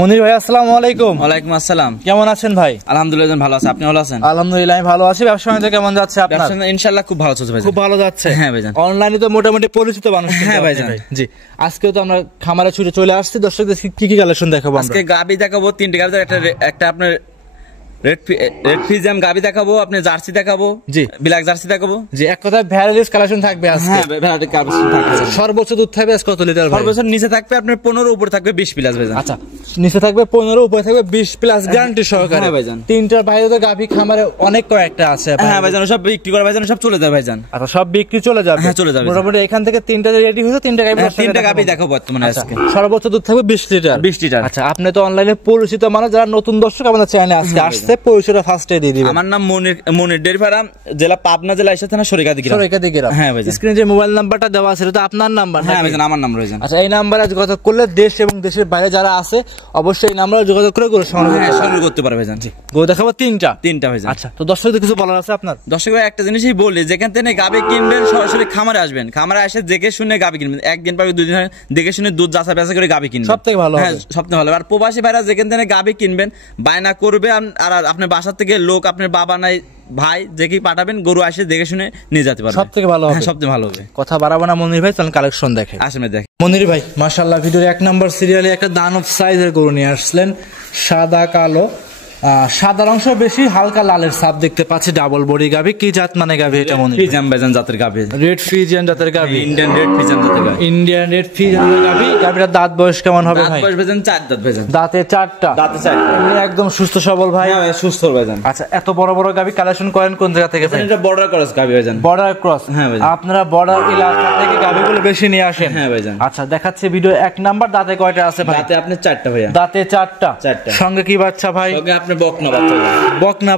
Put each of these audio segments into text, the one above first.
মনির ভাই আসসালামু আলাইকুম। ওয়ালাইকুম আসসালাম। কেমন আছেন ভাই? আলহামদুলিল্লাহ ভালো আছি, আপনি ভালো আছেন? আলহামদুলিল্লাহ আমি ভালো আছি। ব্যবসা বাণিজ্য কেমন যাচ্ছে আপনার? ব্যবসা ইনশাআল্লাহ খুব ভালো চলছে ভাই। খুব ভালো যাচ্ছে? হ্যাঁ ভাইজান। অনলাইনে তো মোটামুটি পরিচিত মানুষ। হ্যাঁ ভাইজান। জি, আজকেও তো আমরা খামারে ছুটে চলে আসছি। দর্শকদের কি কি কালেকশন দেখাবো? আজকে গাবি দেখাবো, তিনটে গাবি, একটা আপনার রেড ফ্রিজিয়াম গাবি দেখাবো, আপনি জার্সি দেখাবো, জি ব্ল্যাক জার্সি দেখাবো। জি, এক কথায় ভ্যারাইটিস কালেকশন থাকবে আজকে। হ্যাঁ ভ্যারাইটি কালেকশন থাকবে। সর্বোচ্চ দুধ থাকবে আজ কত লিটার ভাই? সর্বোচ্চ নিচে থাকবে আপনার 15, উপরে থাকবে 20 প্লাস ভাইজান। আচ্ছা, নিচে থাকবে 15, উপরে থাকবে 20 প্লাস গ্যারান্টি সহকারে। হ্যাঁ ভাইজান। তিনটার বাইরে তো গাভী খামারে অনেক কয়েকটা আছে। হ্যাঁ ভাইজান, সব বিক্রি করা ভাইজান, সব চলে যাবে ভাইজান। আচ্ছা, সব বিক্রি চলে যাবে? হ্যাঁ চলে যাবে। মোটামুটি এখান থেকে তিনটা রেডি হয়েছে, তিনটা গাভী। তিনটা গাবি দেখাবো বর্তমানে আজকে। সর্বোচ্চ দুধ থাকবে 20 লিটার। 20 লিটার। আচ্ছা, আপনি তো অনলাইনে পরিচিত মানুষ, যারা নতুন দর্শক আমাদের চ্যানেলে আজকে আসছে, পরিচয়টা ফার্স্টে দিয়ে দিবেন। আমার নাম মনির ডেয়ারি ফার্ম, জেলা পাবনা, জেলা ঈশ্বর থানা, সরিকাদি গ্রাম। হ্যাঁ ভাইজান। স্ক্রিনে যে মোবাইল নাম্বারটা দেওয়া আছে এটা তো আপনার নাম্বার? হ্যাঁ ভাইজান, আমার নাম রয়েছে। আচ্ছা, এই নাম্বারে যোগাযোগ করলে দেশ এবং দেশের বাইরে যারা আছে অবশ্যই এই নাম্বারে যোগাযোগ করে গরু সংগ্রহ করতে পারবে ভাইজান। জি, গরু দেখাবো তিনটা ভাইজান। আচ্ছা, তো দর্শকদের কিছু বলার আছে আপনার? দর্শকরা একটা জিনিসই বলি, যেখান থেকে গাবি কিনবেন সরাসরি খামারে আসবেন, খামারে এসে দেখে শুনে গাবি কিনবেন। একদিন পর দুদিন দেখে শুনে দুধ যাচাই বাছাই করে গাবি কিনবেন, সবথেকে ভালো। হ্যাঁ সবথেকে ভালো। আর প্রবাসী ভাইরা যেখান থেকে গাবি কিনবেন বায়না করবে, আর আপনার বাসা থেকে লোক, আপনার বাবা নাই ভাই যেকি পাঠাবেন, গরু আসে দেখে শুনে নিয়ে যেতে পারবেন। সবথেকে ভালো হবে। হ্যাঁ সবথেকে ভালো হবে। কথা বাড়াবো না মনির ভাই, চলুন কালেকশন দেখে আসলে দেখেন। মনির ভাই মাশাআল্লাহ ভিডিওর 1 নম্বর সিরিয়ালে একটা দানব সাইজের গরু নিয়ে আসলেন, সাদা কালো, সাদার অংশ বেশি, হালকা লালের ছাপ দেখতে পাচ্ছি। ডাবল বডি গাভী। কি জাত মানে গাভী এটা? মনির ফ্রিজিয়ান ভাইজান জাতের গাভী। রেড ফ্রিজিয়ান জাতের গাভী। ইন্ডিয়ান রেড ফ্রিজিয়ান জাতের গাভী। ইন্ডিয়ান রেড ফ্রিজিয়ান গাভী। গাভীর দাঁত বয়স কেমন হবে ভাই? দাঁত বয়স ভাইজান 4 দাঁত ভাইজান। দাঁতে 4টা। দাঁতে 4টা। এমনি একদম সুস্থ সবল ভাই। হ্যাঁ সুস্থ ভাইজান। আচ্ছা, এত বড় বড় গাভী কালেকশন করেন কোন জায়গা থেকে ভাই? এটা বর্ডার ক্রস গাভী ভাইজান। Border cross? হ্যাঁ ভাইজান। আপনারা বর্ডার এলাকা থেকে গাভীগুলো বেশি নিয়ে আসেন? হ্যাঁ ভাইজান। আচ্ছা, দেখাচ্ছে ভিডিও 1 নাম্বার। দাঁতে কয়টা আছে ভাই? দাঁতে আপনি 4টা ভাইয়া। দাঁতে 4টা। সঙ্গে কি বাচ্চা ভাই? সঙ্গে আপনি বকনা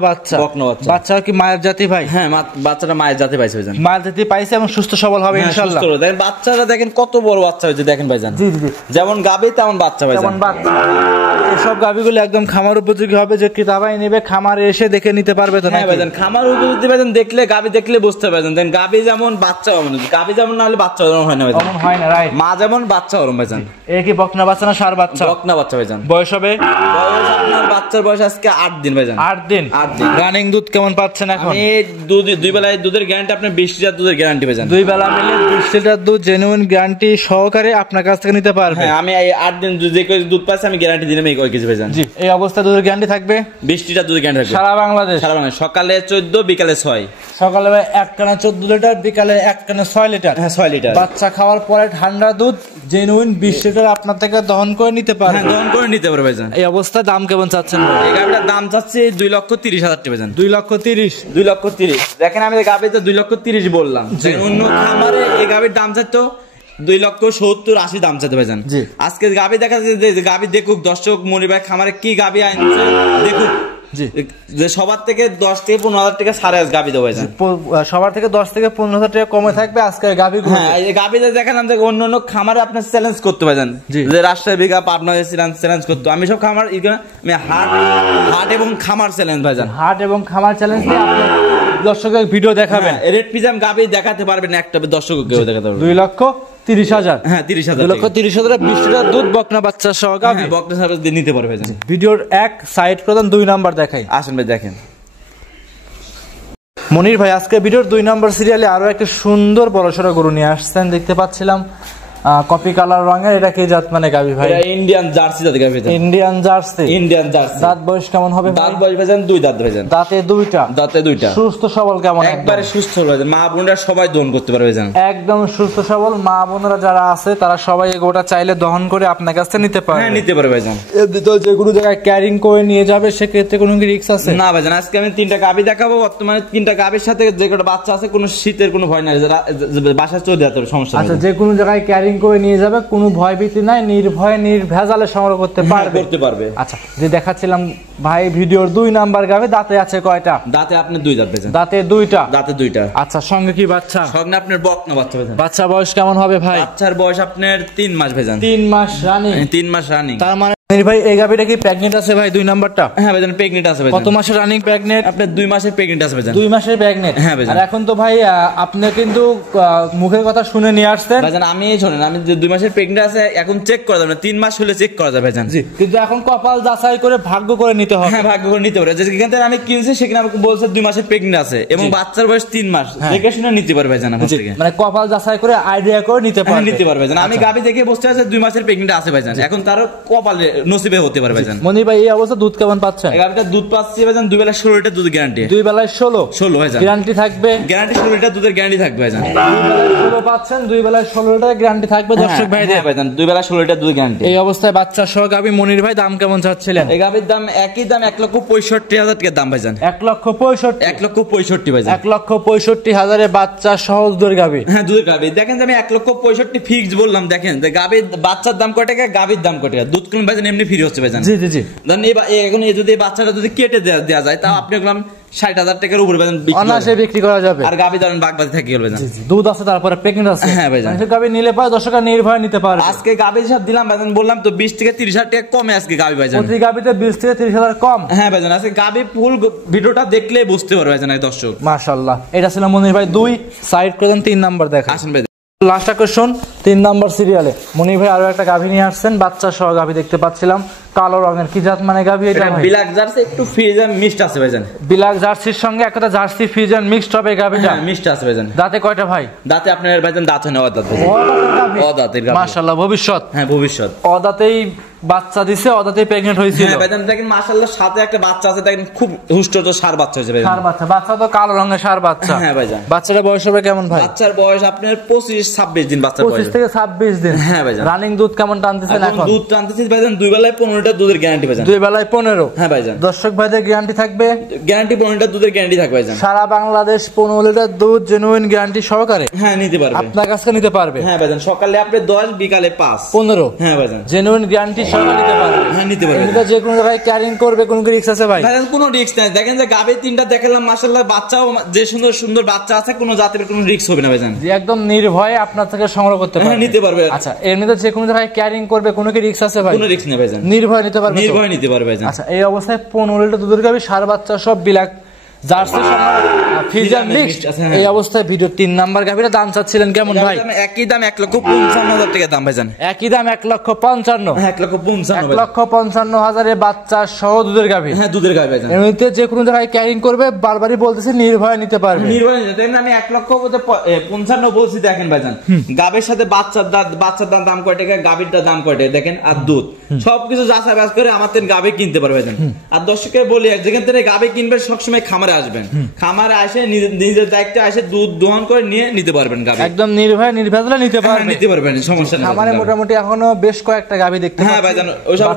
বাচ্চা। বকনা বাচ্চা। বাচ্চা কি মায়ের জাতি ভাই? হ্যাঁ বাচ্চাটা মায়ের জাতি পাইছে ভাইজান। মায়ের জাতি পাইছে এবং সুস্থ সবল হবে ইনশাআল্লাহ। দেখেন বাচ্চাটা, দেখেন কত বড় বাচ্চা হয়েছে দেখেন ভাইজান। জি জি, যেমন গাবি তেমন বাচ্চা ভাইজান। তেমন বাচ্চা। এসব গাবিগুলো একদম খামার উপযোগী হবে, যে ক্রেতাভাই নেবে খামারে এসে দেখে নিতে পারবে তো? হ্যাঁ ভাইজান, খামার উপযোগী ভাইজান। দেখলে গাবি দেখলে বুঝতে পারবেন, দেন গাবি যেমন বাচ্চা হবে না, গাবি যেমন না হলে বাচ্চা ওরকম হয় না ভাইজান। ওরকম হয় না, রাইট। মা যেমন বাচ্চা ওরকম ভাইজান। এই কি বকনা বাচ্চা না ষাঁড় বাচ্চা? বকনা বাচ্চা ভাইজান। বয়স হবে? বয়স আপনার বাচ্চার বয়স আজকে 8 দিন ভাইজান। 8 দিন। রানিং দুধ কেমন পাচ্ছেন এখন? আমি দুই বেলায় দুধের গ্যারান্টি, আপনার 20 লিটার দুধের গ্যারান্টি ভাইজান। 2 বেলা মিলে 20 লিটার দুধ জেনুইন গ্যারান্টি সহকারে আপনার কাছ থেকে নিতে পারবে। হ্যাঁ, আমি এই 8 দিন যে দুধ পাচ্ছি আমি গ্যারান্টি দিলাম এই কেজি ভাইজান। জি, এই অবস্থায় দুধের গ্যারান্টি থাকবে 20 লিটার দুধের গ্যারান্টি থাকবে সারা বাংলাদেশ। সকালে 14, বিকালে 6। সকালে 1 কানা 14 লিটার, বিকালে 1 কানা 6 লিটার। হ্যাঁ 6 লিটার। বাচ্চা খাওয়ার পরে ঠান্ডা দুধ জেনুইন 20 লিটার আপনার থেকে দহন করে নিতে পারবে। হ্যাঁ দহন করে নিতে পারবে ভাইজান। এই অবস্থায় দাম কেমন চাচ্ছেন? এই গাবিটার দাম চাচ্ছি 2,30,000 টাকা ভাইজান। 2,30,000। 2,30,000। দেখেন আমি গাবিতে 2,30,000 বললাম, অন্য খামারে এই গাবির দাম চাইতো 2,70,000-80 দাম চাইতে ভাইজান। আজকে গাবি দেখা যাচ্ছে, গাবি দেখুক দর্শক, মনির ভাই খামারে কি গাবি আনছে দেখুক, যে সবার থেকে 10 থেকে 15,000 টাকা ছাড়ে গাবি দেবো ভাইজান। সবার থেকে 10 থেকে 15,000 টাকা কমে থাকবে আজকে গাবি। হ্যাঁ, এই গাবিতে দেখেন আমি অন্য অন্য খামারে আপনার চ্যালেঞ্জ করতে ভাইজান, যে রাজশাহী বিঘা পাবনা চ্যালেঞ্জ করতে। আমি সব খামার আমি হাট এবং খামার চ্যালেঞ্জ ভাইজান। হাট এবং খামার চ্যালেঞ্জ দিয়ে আপনি দর্শকের ভিডিও দেখাবেন। রেড পিজাম গাবি দেখাতে পারবেন, একটা দর্শককেও দেখাতে পারবেন। 2,30,000। হ্যাঁ 30,000। 2,30,000 20 লিটার দুধ বকনা বাচ্চা সহ গাবি। বকনা সার্ভিস দিয়ে নিতে পারবে ভাইজান। ভিডিওর 1 সাইড প্রদান 2 নাম্বার দেখাই। আসেন ভাই দেখেন। মনির ভাই আজকে ভিডিওর 2 নাম্বার সিরিয়ালে আরো একটা সুন্দর বড়সড় গরু নিয়ে আসছেন, দেখতে পাচ্ছিলাম কপি কালার রঙের। এটা কি জাত মানে গাবি ভাই? এটা ইন্ডিয়ান জার্সি জাতের গাবি। Indian jersey. Indian jersey. দাঁত বয়স কেমন হবে? দাঁত বয়স ভাইজান 2 দাঁত ভাইজান। দাঁতে 2টা। দাঁতে 2টা। সুস্থ সবল কেমন? একবারে সুস্থ ভাইজান। মা বোনরা সবাই দহন করতে পারবে ভাইজান। একদম সুস্থ সবল মা বোনরা যারা আছে তারা সবাই এই গরুটা চাইলে দহন করে আপনার কাছে নিতে পারবে। হ্যাঁ নিতে পারবে ভাইজান। এর ভিতর যে কোনো জায়গায় ক্যারিং করে নিয়ে যাবে সেক্ষেত্রে কোনো কি রিস্ক আছে? না ভাইজান, আজকে আমি 3টা গাবি দেখাবো। বর্তমানে 3টা গাবির সাথে যে কটা বাচ্চা আছে, কোনো শীতের কোনো ভয় নাই, বাসায় চলে যেতে হবে, সমস্যা নেই। আচ্ছা, যে কোনো জায়গায় ক্যারিং করে নিয়ে যাবে, কোনো ভয় ভীতি নাই, নির্ভয়ে নির্ভেজালে সংগ্রহ করতে পারবে। আচ্ছা, যে দেখাচ্ছিলাম ভাই ভিডিওর 2 নাম্বার গাবে, দাঁতে আছে কয়টা? দাঁতে আপনি 2 দাঁত ভাইজান। দাঁতে 2টা। দাঁতে 2টা। আচ্ছা, সঙ্গে কি বাচ্চা? সঙ্গে আপনার বকনা বাচ্চা ভাইজান। বাচ্চা বয়স কেমন হবে ভাই? বাচ্চার বয়স আপনার 3 মাস ভাইজান। 3 মাস রানিং। 3 মাস রানিং। তার মানে ভাই এই গাবিটা কি প্রেগনেন্ট আছে ভাই 2 নাম্বারটা? হ্যাঁ ভাইজান প্রেগনেন্ট আছে ভাইজান। কত মাসের রানিং প্রেগনেন্ট? আপনার 2 মাসের প্রেগনেন্ট আছে ভাইজান। 2 মাসের প্রেগনেন্ট। হ্যাঁ ভাইজান। আর এখন তো ভাই আপনি কিন্তু মুখের কথা শুনে নিয়ে আসছেন ভাইজান। আমি শোনেন, আমি যে 2 মাসের প্রেগনেন্ট আছে এখন চেক করা যাবে না, 3 মাস হলে চেক করা যাবে ভাইজান। জি, কিন্তু এখন কপাল যাচাই করে ভাগ্য করে নিতে হবে। হ্যাঁ ভাগ্য করে নিতে পারে। যেখান থেকে আমি কিনছি সেখানে আমাকে বলছে 2 মাসের প্রেগনেন্ট আছে এবং বাচ্চার বয়স 3 মাস, দেখে শুনে নিতে পারবে ভাইজান এখন থেকে। মানে কপাল যাচাই করে আইডিয়া করে নিতে পারবে। হ্যাঁ নিতে পারবে ভাইজান। আমি গাবি দেখে বসতে আছে 2 মাসের প্রেগনেন্ট আছে ভাইজান, এখন তার কপালে নসিবে হতে পারে ভাইজান। মনির ভাই এই অবস্থা দুধ কেমন পাচ্ছেন? এই গাবিটা দুধ পাচ্ছি ভাইজান 2 বেলা 16 লিটার দুধ গ্যারান্টি। 2 বেলায় 16 ভাইজান গ্যারান্টি থাকবে। গ্যারান্টি 16 লিটার দুধের গ্যারান্টি থাকবে ভাইজান। 2 বেলায় 16 পাচ্ছেন, 2 বেলায় 16 লিটার গ্যারান্টি থাকবে দর্শক ভাই। হ্যাঁ ভাইজান 2 বেলা 16 লিটার দুধ গ্যারান্টি। এই অবস্থায় বাচ্চা সহ গাবি মনির ভাই দাম কেমন চাচ্ছিলেন? এই গাবির দাম একই দাম 1,65,000 টাকা দাম ভাইজান। 1,65,000 1,65,000 ভাইজান। 1,65,000 বাচ্চা সহ দুধের গাবি। হ্যাঁ দুধের গাবি। দেখেন যে আমি 1,65,000 ফিক্স বললাম। দেখেন যে গাবির বাচ্চার দাম কত টাকা, গাবির দাম কত টাকা, দুধ কিনবেন ভাইজান এমনি ফ্রি হচ্ছে ভাইজান। জি জি জি। ধরেন এখন যদি বাচ্চাটা যদি কেটে দেওয়া যায় তাও আপনি বললাম 60,000 টাকার উপরে ভাইজান অনায়াসে বিক্রি করা যাবে। আর গাবি ধরেন বাগবাজি থেকে গেল ভাইজান। দুধ আছে তারপরে প্রেগনেন্ট আছে। হ্যাঁ ভাইজান। মানুষের গাবি নিলে পারে দর্শকরা নির্ভয় নিতে পারে। আজকে গাবি হিসাব দিলাম ভাইজান, বললাম তো 20 থেকে 30,000 টাকা কমে আজকে গাবি ভাইজান। প্রতি গাবিতে 20 থেকে 30,000 কম। হ্যাঁ ভাইজান আজকে গাবি ফুল ভিডিওটা দেখলে বুঝতে পারবে ভাইজান দর্শক। মাশাআল্লাহ। এটা ছিল মনির ভাই 2। সাইড করে দেন 3 নাম্বার দেখা। আসেন ভাই লাস্ট আকর্ষণ 3 নাম্বার সিরিয়ালে মনির ভাই আরো একটা গাভী নিয়ে আসছেন, বাচ্চা সহ গাভী দেখতে পাচ্ছিলাম, কালো রঙের। কি জাত মানে গাভী এটা? ব্ল্যাক জার্সি একটু ফ্রিজিয়ান মিক্সড আছে ভাইজান। ব্ল্যাক জার্সির সঙ্গে একটা জার্সি ফ্রিজিয়ান মিক্সড হবে গাভীটা। হ্যাঁ মিক্সড আছে ভাইজান। দাঁতে কয়টা ভাই? দাঁতে আপনার ভাইজান দাঁত হয় না, অদাঁত অদাঁতের গাভী। মাশাআল্লাহ ভবিষ্যৎ। হ্যাঁ ভবিষ্যৎ। অদাঁতেই বাচ্চা দিছে, অদাঁতেই প্রেগন্যান্ট হয়েছিল। হ্যাঁ ভাইজান দেখেন মাশাআল্লাহ সাথে একটা বাচ্চা আছে, দেখেন খুব হুষ্ট্র সার বাচ্চা হয়েছে ভাইজান। সার বাচ্চা, বাচ্চা তো কালো রঙের সার বাচ্চা। হ্যাঁ ভাইজান। বাচ্চাটা বয়স হবে কেমন ভাই? বাচ্চার বয়স আপনার 25-26 দিন বাচ্চার বয়স। 25 থেকে 26 দিন। হ্যাঁ ভাইজান। রানিং দুধ কেমন টানতেছেন এখন? দুধ টানতেছি ভাইজান 2 বেলায় 15 লিটার দুধের গ্যারান্টি ভাইজান। 2 বেলায় 15। হ্যাঁ ভাইজান। দর্শক ভাইদের গ্যারান্টি থাকবে। গ্যারান্টি 15 লিটার দুধের গ্যারান্টি থাকবে ভাইজান। সারা বাংলাদেশ 15 লিটার দুধ জেনুইন গ্যারান্টি সহকারে হ্যাঁ নিতে পারবে। আপনার কাছে নিতে পারবে। হ্যাঁ ভাইজান সকালে আপনি 10 বিকালে 5 15। হ্যাঁ ভাইজান জেনুইন গ্যারান্টি সহকারে নিতে পারবে। হ্যাঁ নিতে পারবে। এটা যে কোনো জায়গায় ক্যারিং করবে, কোনো কি রিস্ক আছে ভাই? ভাইজান কোনো রিস্ক নাই। দেখেন যে গাবে 3টা দেখালাম মাশাআল্লাহ, বাচ্চাও যে সুন্দর সুন্দর বাচ্চা আছে, কোনো জাতের কোনো রিস্ক হবে না ভাইজান। যে একদম নির্ভয়ে আপনার থেকে সংগ্রহ করতে পারবে। হ্যাঁ নিতে পারবে। আচ্ছা এমনিতে যে কোনো জায়গায় ক্যারিং করবে, কোনো কি রিস্ক আছে ভাই? কোনো রিস্ক নেই ভাইজান। নির্ভয় নিতে পারবে। নির্ভয় নিতে পারবে ভাইজান। আচ্ছা এই অবস্থায় 15 লিটার দুধের গাভী, সার বাচ্চা সব ব্ল্যাক জার্সি ফ্রিজিয়ান মিক্সড। এই অবস্থায় ভিডিও 3 নাম্বার গাভীর দাম চাচ্ছিলেন কেমন ভাই? একই দাম 1,55,000 টাকা দাম ভাইজান। একই দাম 1,55,000। 1,55,000 1,55,000 বাচ্চা সহ দুধের গাভী। হ্যাঁ দুধের গাভী ভাইজান। এমনিতে যে কোনো জায়গায় ক্যারিং করবে, বারবারই বলতেছে নির্ভয় নিতে পারবে। নির্ভয় নিতে দেখেন আমি 1,55,000 বলছি। দেখেন ভাইজান গাভীর সাথে বাচ্চার দাম কয় টাকা, গাভীর দাম কয় টাকা দেখেন, আর দুধ সবকিছু যাচাই বাছাই করে আমাদের গাভী কিনতে পারবে ভাইজান। আর দর্শককে বলি যেখান থেকে গাভী কিনবেন সবসময় খামারে আসবেন, খামারে আসে নিজের দায়িত্বে আসে দুধ দোহন করে নিয়ে নিতে পারবেন গাভী। একদম নির্ভয় নির্ভেজালে নিতে পারবেন। নিতে পারবেন সমস্যা নেই। খামারে মোটামুটি এখনো বেশ কয়েকটা গাভী দেখতে পাচ্ছি। হ্যাঁ ভাইজান ওইসব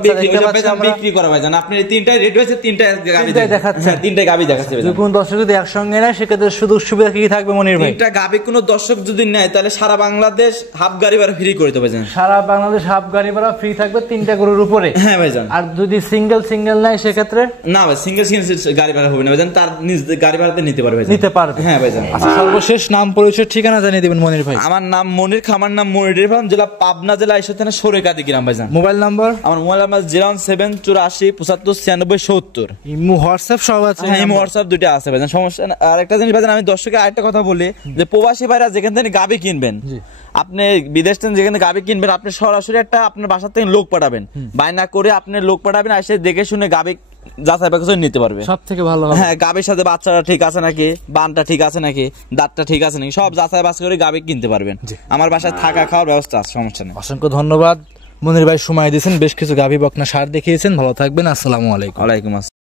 বিক্রি করা ভাইজান। আপনি 3টাই রেট হয়েছে, 3টাই গাভী দেখাচ্ছে। 3টাই গাভী দেখাচ্ছে ভাইজান। কোন দর্শক যদি একসঙ্গে নেয় সেক্ষেত্রে শুধু সুবিধা কি থাকবে মনির ভাই? 3টা গাভী কোন দর্শক যদি নেয় তাহলে সারা বাংলাদেশ হাফ গাড়ি ভাড়া ফ্রি করে দেবে ভাইজান। সারা বাংলাদেশ হাফ গাড়ি ভাড়া ফ্রি থাকবে 3টা গরুর উপরে। হ্যাঁ ভাইজান। আর যদি সিঙ্গেল নেয় সেক্ষেত্রে না ভাই সিঙ্গেল গাড়ি ভাড়া হবে না ভাইজান, তার নিজ গাড়ি ভাড়াতে নিতে পারবে ভাইজান। নিতে পারবে। হ্যাঁ ভাইজান। আচ্ছা সর্বশেষ নাম পরিচয় ঠিকানা জানিয়ে দিবেন মনির ভাই। আমার নাম মনির, খামার নাম মনির ফার্ম, জেলা পাবনা, জেলা ঈশ্বর থানা সরেকাদি গ্রাম ভাইজান। Mobile number? আমার মোবাইল নাম্বার 01784759670। ইমো হোয়াটসঅ্যাপ সব আছে? হ্যাঁ ইমো হোয়াটসঅ্যাপ দুটো আছে ভাইজান, সমস্যা না। আর একটা জিনিস ভাইজান আমি দর্শকের আরেকটা কথা বলি যে প্রবাসী ভাইরা যেখান থেকে গাভী কিনবেন, আপনি বিদেশ থেকে যেখানে গাভী কিনবেন আপনি সরাসরি একটা আপনার বাসা থেকে লোক পাঠাবেন, বায়না করে আপনি লোক পাঠাবেন, এসে দেখে শুনে গাভী যাচাই বাছাই নিতে পারবে। সব থেকে ভালো হবে। হ্যাঁ গাভীর সাথে বাচ্চাটা ঠিক আছে নাকি, বানটা ঠিক আছে নাকি, দাঁতটা ঠিক আছে নাকি, সব যাচাই বাছাই করে গাভী কিনতে পারবেন। আমার বাসায় থাকা খাওয়ার ব্যবস্থা আছে, সমস্যা নেই। অসংখ্য ধন্যবাদ মনির ভাই, সময় দিয়েছেন, বেশ কিছু গাভী বকনা সার দেখিয়েছেন। ভালো থাকবেন, আসসালামু আলাইকুম। ওয়ালাইকুম আসসালাম।